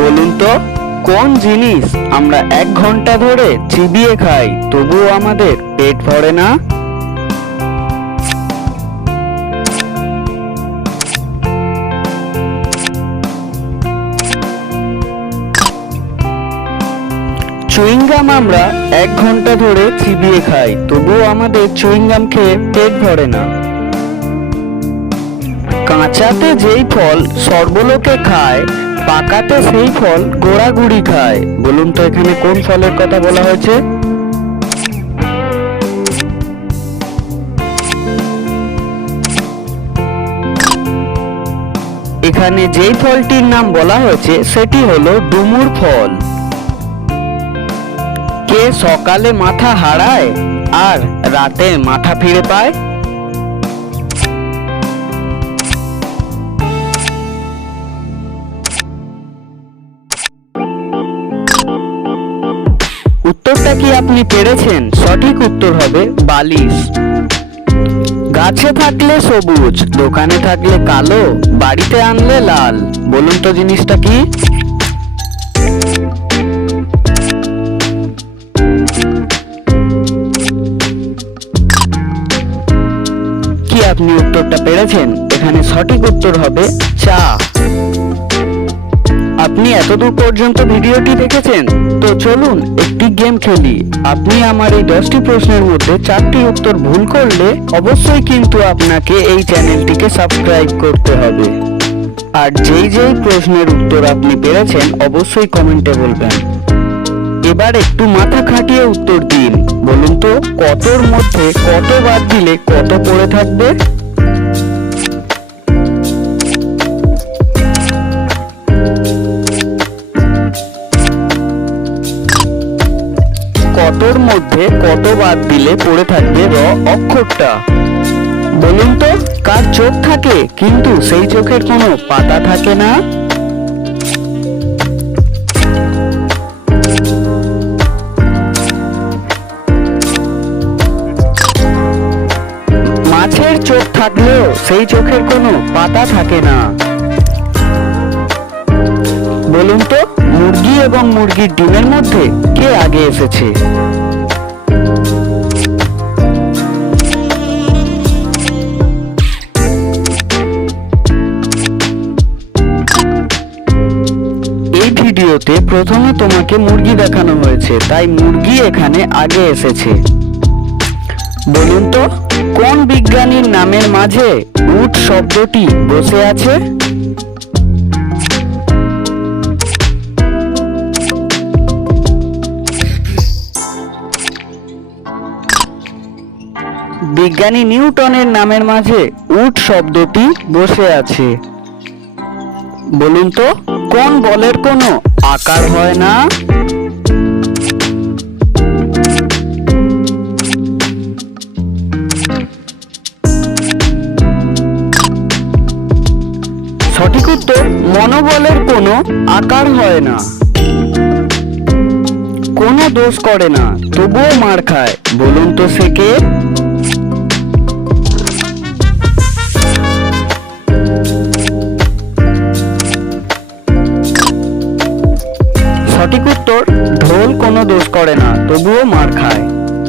বলুন তো কোন জিনিস আমরা 1 ঘন্টা ধরে চিবিয়ে খাই তবুও আমাদের পেট ভরে না? চুইংগাম আমরা 1 ঘন্টা ধরে চিবিয়ে খাই তবুও আমাদের চুইংগাম খেয়ে পেট ভরে না। কাঁচাতে যেই ফল সর্বলোকে খায়, পাকাতে সেই ফল গোড়াগুড়ি খায়। বলুন তো এখানে কোন ফলের কথা বলা হয়েছে? এখানে যেই ফলটির নাম বলা হয়েছে সেটি হলো ডুমুর ফল। কে সকালে মাথা হারায় আর রাতে মাথা ফিরে পায়? উত্তরটা কি আপনি পেরেছেন? সঠিক উত্তর হবে বালিশ। গাছে থাকলে সবুজ, দোকানে থাকলে কালো, বাড়িতে আনলে লাল। বলুন তো জিনিসটা কি? কি আপনি উত্তরটা পেরেছেন? এখানে সঠিক উত্তর হবে চা। আপনি এতদূর পর্যন্ত ভিডিওটি দেখেছেন, তো চলুন একটি গেম খেলি। আপনি আমার এই 10টি প্রশ্নের মধ্যে 4টি উত্তর ভুল করলে অবশ্যই কিন্তু আপনাকে এই চ্যানেলটিকে সাবস্ক্রাইব করতে হবে। আর যেই প্রশ্নের উত্তর আপনি পেরেছেন অবশ্যই কমেন্টে বলবেন। এবার একটু মাথা খাটিয়ে উত্তর দিন। বলুন তো কতর মধ্যে কত বাদ দিলে কত পড়ে থাকবে? কতর মধ্যে কত বাদ দিলে পড়ে থাকবে র অক্ষরটা? বলুন তো কার চোখ থাকে কিন্তু সেই চোখের কোনো পাতা থাকে না? মাছের চোখ থাকলেও সেই চোখের কোনো পাতা থাকে না। বলুন তো মুরগি এবং মুরগির ডিমের মধ্যে কে আগে এসেছে? এই ভিডিওতে প্রথমে তোমাকে মুরগি দেখানো হয়েছে, তাই মুরগি এখানে আগে এসেছে। বলুন তো কোন বিজ্ঞানীর নামের মাঝে উট শব্দটি বসে আছে? বিজ্ঞানী নিউটনের নামের মাঝে উট শব্দটি বসে আছে। বলুন তো কোন বলের কোনো আকার হয় না? সঠিক উত্তর মনোবলের কোনো আকার হয় না। কোনো দোষ করে না তবুও মার খায়। বলুন তো সে কে?